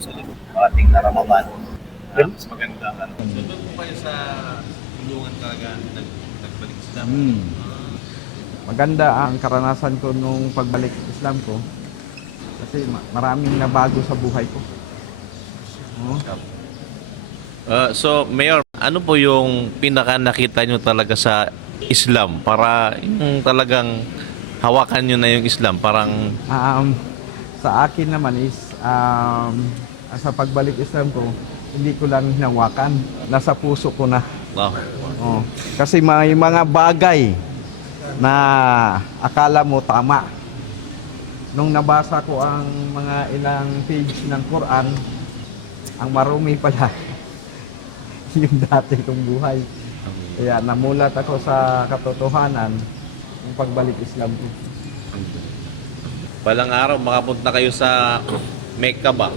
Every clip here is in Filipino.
sa ating na Ramadan. Mas maganda. So doon po kayo sa tulungan talaga nagbalik Islam. Maganda ang karanasan ko nung pagbalik Islam ko. Kasi maraming nabago sa buhay ko. So, Mayor, ano po yung pinaka nakita nyo talaga sa Islam para yung talagang hawakan nyo na yung Islam? Parang Sa akin naman is sa pagbalik Islam ko, hindi ko lang hinawakan. Nasa puso ko na. Kasi may mga bagay na akala mo tama. Nung nabasa ko ang mga ilang page ng Quran, ang marumi pala yung dati kong buhay. Kaya namulat ako sa katotohanan ng pagbalik Islam ko. balang araw makapunta kayo sa Mecca ba?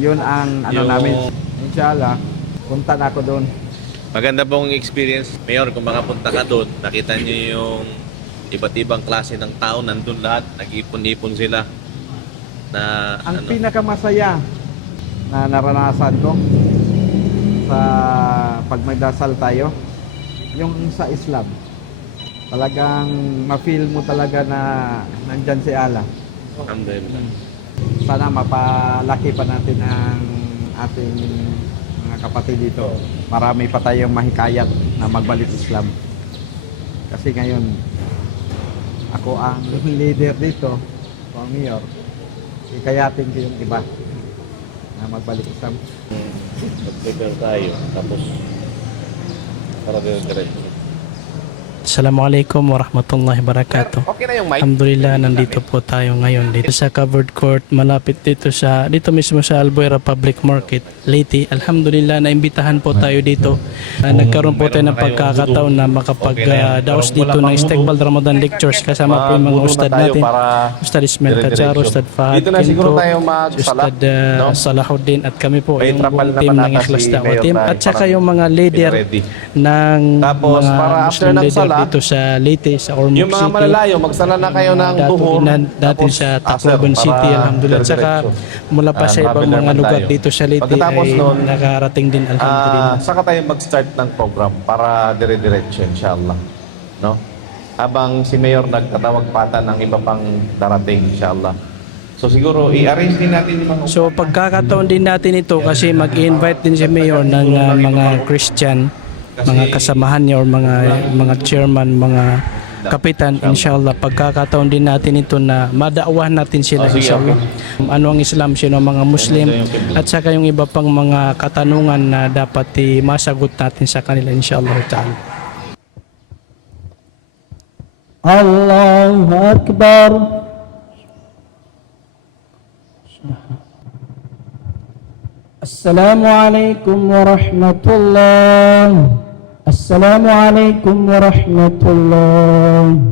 Yun ang namin. Inshallah, punta na ako doon. Maganda pong experience, Mayor, kung makapunta ka doon, nakita nyo yung iba't ibang klase ng tao, nandun lahat, nag-ipon-ipon sila. Ang pinakamasaya na naranasan ko sa pag may dasal tayo, yung sa Islam. Talagang ma-feel mo talaga na nandyan si Allah. Alhamdulillah. Sana mapalaki pa natin ang ating mga kapatid dito. Marami pa tayong mahikayat na magbalik Islam. Kasi ngayon, ako ang leader dito, ang mayor. Hikayatin ko yung iba na magbalik Islam. Mag-prepare tayo, tapos para diretso. Assalamualaikum warahmatullahi wabarakatuh. Okay na yung mic. Alhamdulillah, nandito po tayo ngayon dito sa covered court, malapit dito mismo sa Albuera Public Market, Leyte. Alhamdulillah, naimbitahan po tayo dito. Nagkaroon po tayo ng pagkakataon na makapag-daos dito ng Istiqbal Ramadan Lectures kasama po yung mga ustad natin. Ustad Ismail Kacharo, Ustad Fahad Kinto, Ustad Salahuddin at kami po yung buong team ng Ikhlas Da'wah Team at saka yung mga leader ng mga Muslim leader dito sa Leyte, sa Ormoc City. Yung mga malalayo, magsala na kayo ng duhur. Natin sa Tacloban City, alhamdulillah. Saka mula pa sa ibang mga lugar dito sa Leyte ay nakarating din, alhamdulillah. Saka tayo mag-start ng program para dire-diretso, inshallah. No? Habang si Mayor nagtatawag pata ng iba pang darating, inshallah. So siguro, i-arrange din natin yung mga... So pagkakataon din natin ito kasi mag-invite din si Mayor ng mga Christian, mga kasamahan niya or mga chairman, mga kapitan, inshallah. Pagkakataon din natin ito na madaawahan natin sila, inshallah. Ano ang Islam, sino mga Muslim, at saka yung iba pang mga katanungan na dapat masagot natin sa kanila, inshallah ta'ala. Allahu Akbar. Assalamualaikum warahmatullahi. Assalamualaikum warahmatullahi.